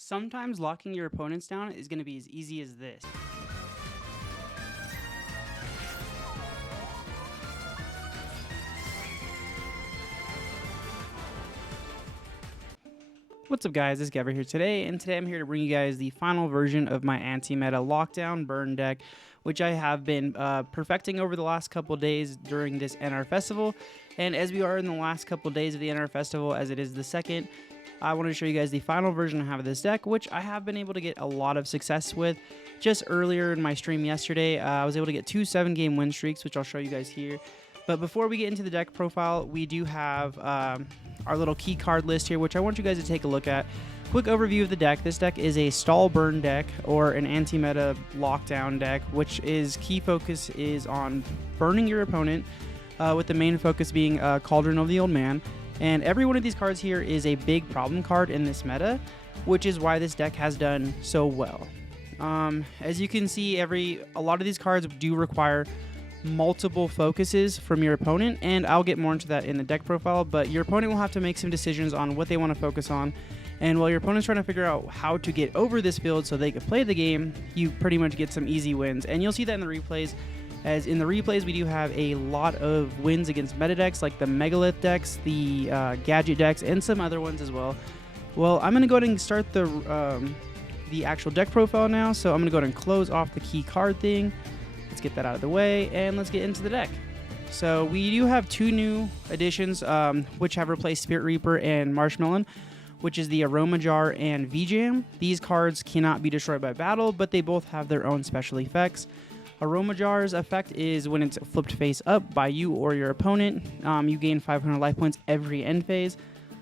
Sometimes locking your opponents down is going to be as easy as this. What's up guys, it's Gabber here today, and today I'm here to bring you guys the final version of my anti-meta lockdown burn deck, which I have been perfecting over the last couple days during this NR Festival. And as we are in the last couple days of the NR Festival, as it is the second, I want to show you guys the final version I have of this deck, which I have been able to get a lot of success with. Just earlier in my stream yesterday, I was able to get 2 7-game win streaks, which I'll show you guys here. But before we get into the deck profile, we do have our little key card list here, which I want you guys to take a look at. Quick overview of the deck. This deck is a stall burn deck, or an anti-meta lockdown deck, which is key focus is on burning your opponent, with the main focus being Cauldron of the Old Man. And every one of these cards here is a big problem card in this meta, which is why this deck has done so well. As you can see, a lot of these cards do require multiple focuses from your opponent, and I'll get more into that in the deck profile, but your opponent will have to make some decisions on what they want to focus on. And while your opponent's trying to figure out how to get over this field so they can play the game, you pretty much get some easy wins. And you'll see that in the replays, as in the replays we do have a lot of wins against meta decks like the Megalith decks, the Gadget decks, and some other ones as well. Well, I'm going to go ahead and start the actual deck profile now, so I'm going to go ahead and close off the key card thing. Let's get that out of the way, and let's get into the deck. So we do have 2 new additions, which have replaced Spirit Reaper and Marshmallow, which is the Aroma Jar and V-Jam. These cards cannot be destroyed by battle, but they both have their own special effects. Aroma Jar's effect is when it's flipped face up by you or your opponent, you gain 500 life points every end phase.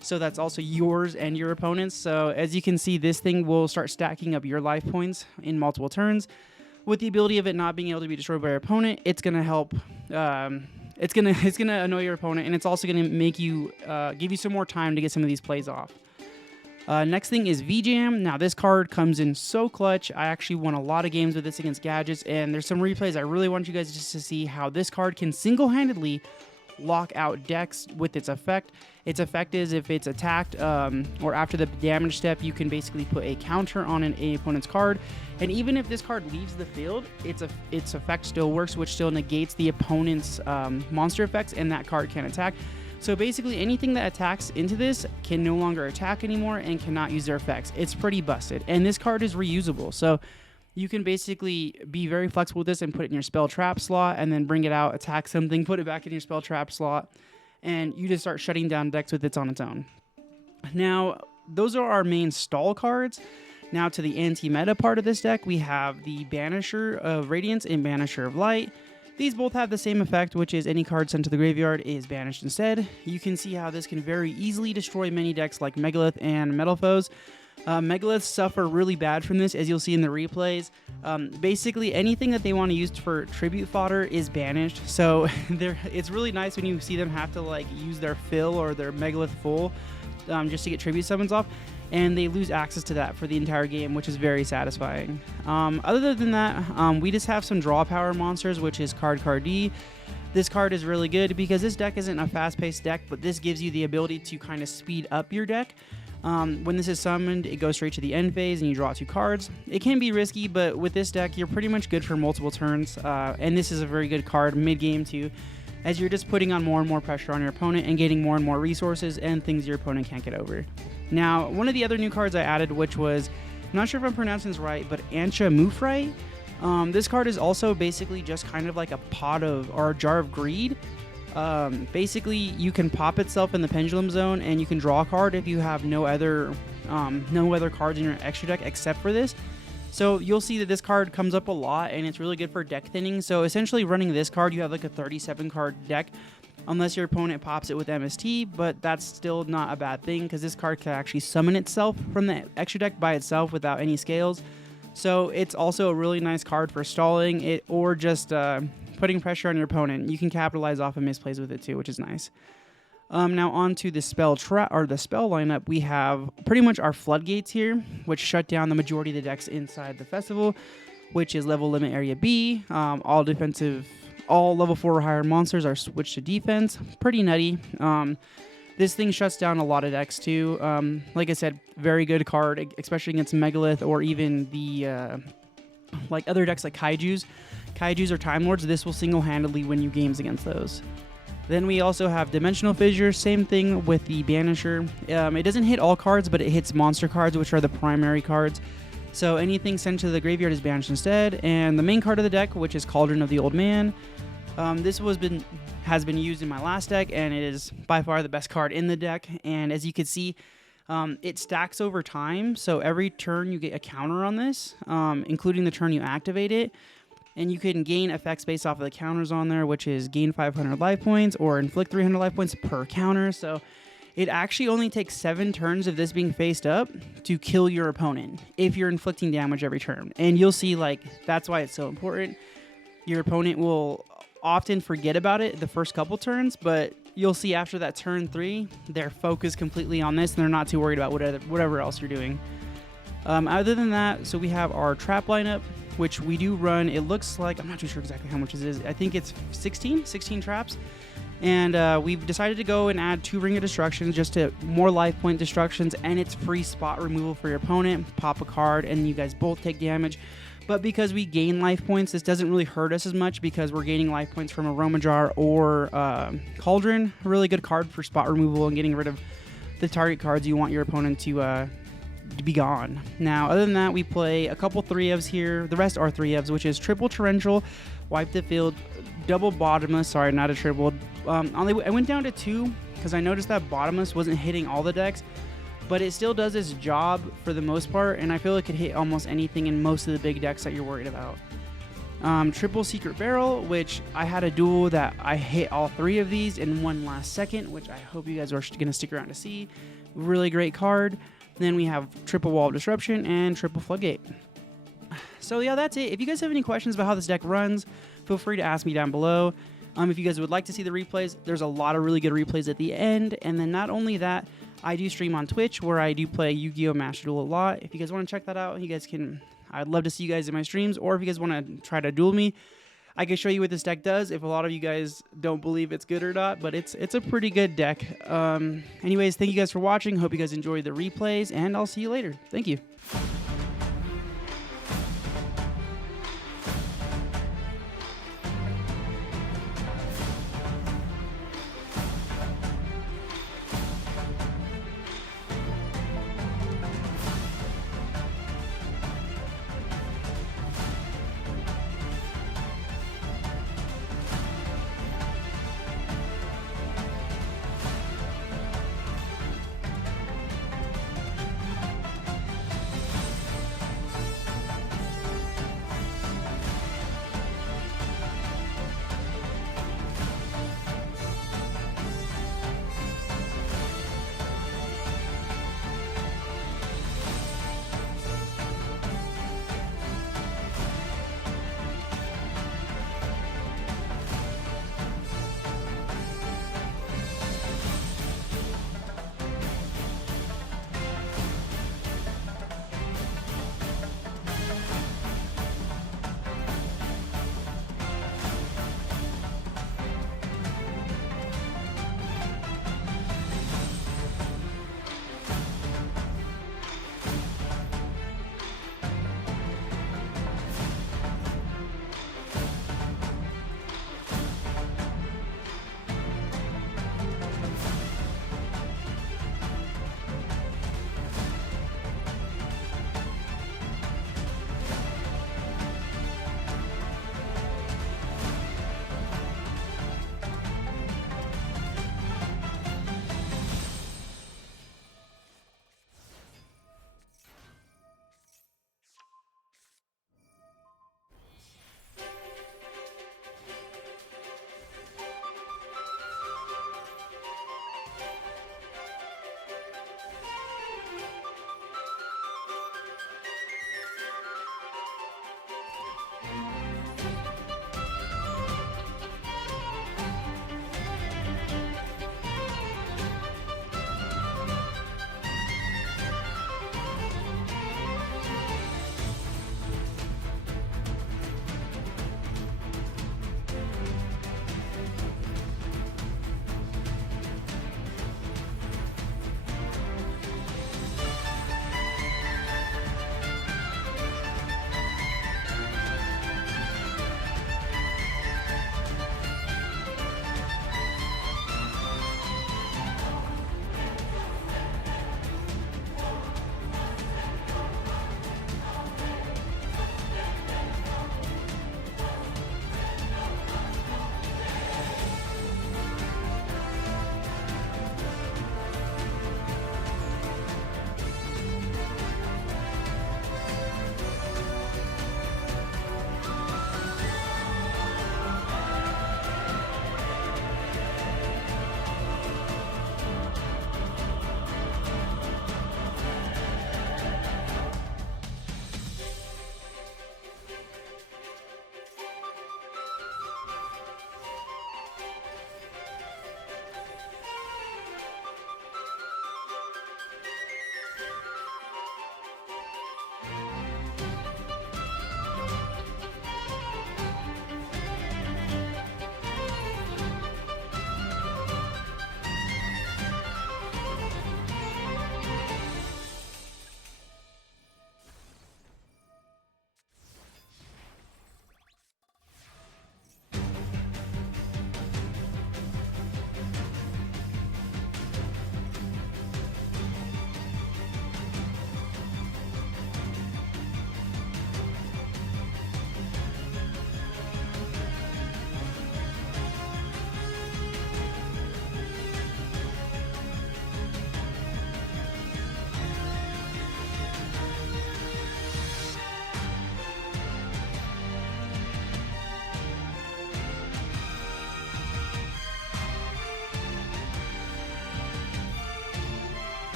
So that's also yours and your opponent's. So as you can see, this thing will start stacking up your life points in multiple turns. With the ability of it not being able to be destroyed by your opponent, it's gonna help. It's gonna annoy your opponent, and it's also gonna make you give you some more time to get some of these plays off. Next thing is V-Jam. Now this card comes in so clutch. I actually won a lot of games with this against Gadgets, and there's some replays I really want you guys just to see how this card can single-handedly lock out decks with its effect. Its effect is if it's attacked or after the damage step, you can basically put a counter on an opponent's card, and even if this card leaves the field, its effect still works, which still negates the opponent's monster effects, and that card can attack. So basically anything that attacks into this can no longer attack anymore and cannot use their effects. It's pretty busted, and this card is reusable, so you can basically be very flexible with this and put it in your spell trap slot, and then bring it out, attack something, put it back in your spell trap slot, and you just start shutting down decks with it on its own. Now, those are our main stall cards. Now to the anti-meta part of this deck, we have the Banisher of Radiance and Banisher of Light. These both have the same effect, which is any card sent to the graveyard is banished instead. You can see how this can very easily destroy many decks like Megalith and Metal Foes. Megaliths suffer really bad from this, as you'll see in the replays. Basically, anything that they want to use for tribute fodder is banished. So it's really nice when you see them have to use their fill or their Megalith full just to get tribute summons off, and they lose access to that for the entire game, which is very satisfying. Other than that, we just have some draw power monsters, which is Card D. This card is really good because this deck isn't a fast-paced deck, but this gives you the ability to kind of speed up your deck. When this is summoned, it goes straight to the end phase and you draw 2 cards. It can be risky, but with this deck, you're pretty much good for multiple turns, and this is a very good card mid-game too, as you're just putting on more and more pressure on your opponent and getting more and more resources and things your opponent can't get over. Now, one of the other new cards I added, which was, I'm not sure if I'm pronouncing this right, but Ancha Mufrite. This card is also basically just kind of like a pot of, or a jar of greed. Basically, you can pop itself in the pendulum zone, and you can draw a card if you have no other cards in your extra deck except for this. So you'll see that this card comes up a lot, and it's really good for deck thinning. So essentially, running this card, you have like a 37 card deck, unless your opponent pops it with MST, but that's still not a bad thing because this card can actually summon itself from the extra deck by itself without any scales. So it's also a really nice card for stalling it, or just putting pressure on your opponent. You can capitalize off of misplays with it too, which is nice. Now on to the spell lineup, we have pretty much our floodgates here, which shut down the majority of the decks inside the festival, which is level limit area B. All level 4 or higher monsters are switched to defense. Pretty nutty. This thing shuts down a lot of decks too. Like I said, very good card, especially against Megalith or even the like other decks like Kaijus. Kaijus or Time Lords. This will single-handedly win you games against those. Then we also have Dimensional Fissure. Same thing with the Banisher. It doesn't hit all cards, but it hits monster cards, which are the primary cards. So anything sent to the graveyard is banished instead. And the main card of the deck, which is Cauldron of the Old Man. This has been used in my last deck, and it is by far the best card in the deck. And as you can see, it stacks over time. So every turn you get a counter on this, including the turn you activate it. And you can gain effects based off of the counters on there, which is gain 500 life points or inflict 300 life points per counter. So it actually only takes 7 turns of this being faced up to kill your opponent if you're inflicting damage every turn. And you'll see, like, that's why it's so important. Your opponent will often forget about it the first couple turns, but you'll see after that turn 3, they're focused completely on this and they're not too worried about whatever else you're doing. Other than that, so we have our trap lineup, which we do run. It looks like, I'm not too sure exactly how much it is. I think it's 16 traps. And we've decided to go and add 2 Ring of Destructions, just to more life point destructions, and it's free spot removal for your opponent. Pop a card and you guys both take damage. But because we gain life points, this doesn't really hurt us as much because we're gaining life points from Aroma Jar or Cauldron. A really good card for spot removal and getting rid of the target cards you want your opponent to be gone. Now, other than that, we play a couple 3-ofs here. The rest are 3-ofs, which is triple torrential, wipe the field, double bottomless. Sorry, not a triple. I went down to 2 because I noticed that bottomless wasn't hitting all the decks, but it still does its job for the most part, and I feel it could hit almost anything in most of the big decks that you're worried about. Triple secret barrel, which I had a duel that I hit all 3 of these in one last second, which I hope you guys are going to stick around to see. Really great card. Then we have triple wall of disruption and triple floodgate. So yeah, that's it. If you guys have any questions about how this deck runs, feel free to ask me down below. If you guys would like to see the replays, there's a lot of really good replays at the end. And then not only that, I do stream on Twitch where I do play Yu-Gi-Oh! Master Duel a lot. If you guys want to check that out, you guys can. I'd love to see you guys in my streams. Or if you guys want to try to duel me, I can show you what this deck does if a lot of you guys don't believe it's good or not, but it's a pretty good deck. Anyways, thank you guys for watching. Hope you guys enjoyed the replays, and I'll see you later. Thank you.